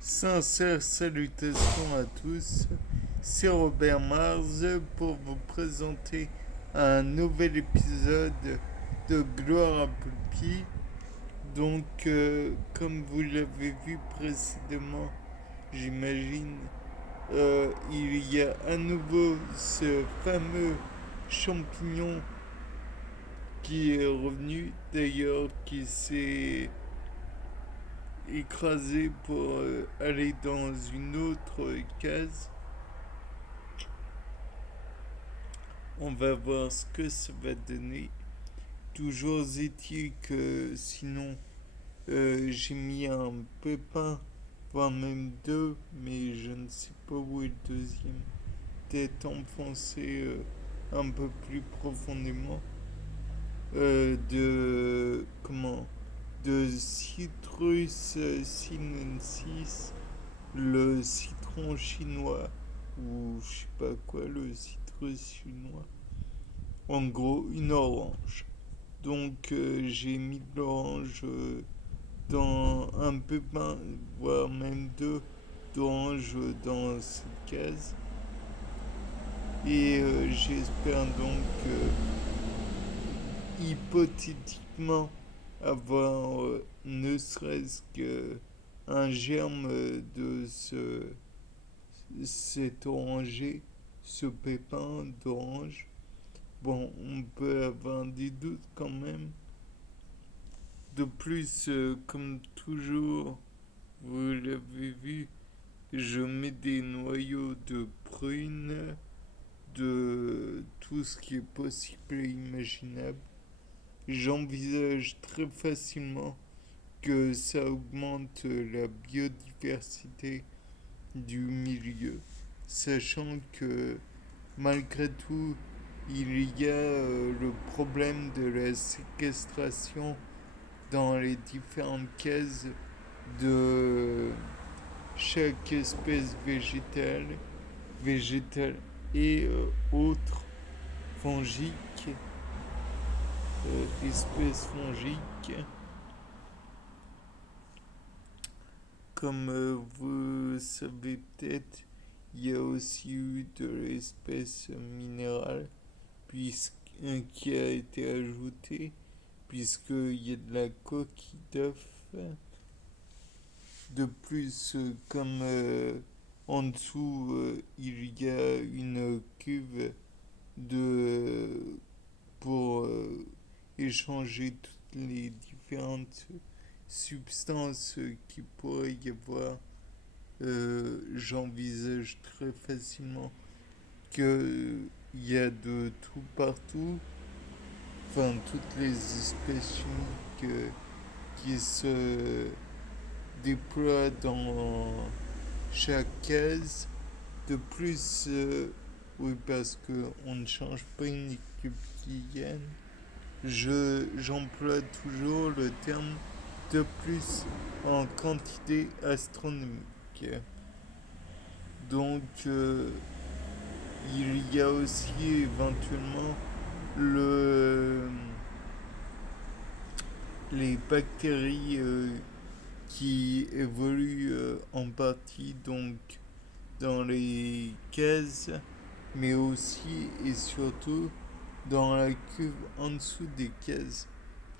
Sincères salutations à tous, c'est Robert Mars pour vous présenter un nouvel épisode de Gloire à Poulpi. Donc, comme vous l'avez vu précédemment, j'imagine, il y a à nouveau ce fameux champignon qui est revenu, d'ailleurs, qui s'est écrasé pour aller dans une autre case. On va voir ce que ça va donner. Toujours est-il que sinon j'ai mis un pépin, voire même deux, mais je ne sais pas où est le deuxième. Peut-être enfoncé un peu plus profondément. De comment de Citrus sinensis, le citron chinois, ou je sais pas quoi, le citrus chinois. En gros, une orange. Donc j'ai mis de l'orange dans un pépin, voire même deux d'orange dans cette case. Et j'espère donc hypothétiquement avoir ne serait-ce qu'un germe de cet oranger, ce pépin d'orange. Bon, on peut avoir des doutes quand même. De plus, comme toujours, vous l'avez vu, je mets des noyaux de prunes, de tout ce qui est possible et imaginable. J'envisage très facilement que ça augmente la biodiversité du milieu, sachant que malgré tout, il y a le problème de la séquestration dans les différentes cases de chaque espèce végétale et autres fongiques, espèces fongiques. Comme vous savez peut-être, il y a aussi eu de l'espèce minérale qui a été ajoutée, puisqu'il y a de la coquille d'œuf. De plus, comme en dessous, il y a une cuve de, pour échanger toutes les différentes substances qui pourrait y avoir, j'envisage très facilement qu'il y a de tout partout, enfin toutes les espèces chimiques qui se déploient dans chaque case. De plus, oui, parce qu'on ne change pas une équipe qui gagne, j'emploie toujours le terme de plus en quantité astronomique. Donc, il y a aussi éventuellement le, les bactéries qui évoluent en partie donc dans les cases, mais aussi et surtout dans la cuve en dessous des cases.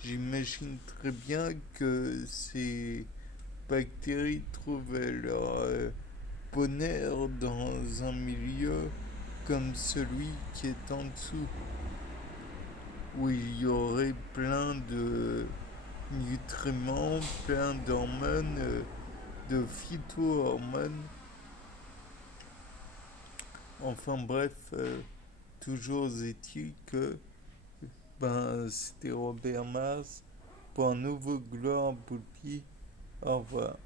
J'imagine très bien que ces bactéries trouvent leur bonheur dans un milieu comme celui qui est en dessous, où il y aurait plein de nutriments, plein d'hormones, de phytohormones. Enfin bref, toujours est-il que c'était Robert Mars pour un nouveau Gloire Poulpi. Au revoir.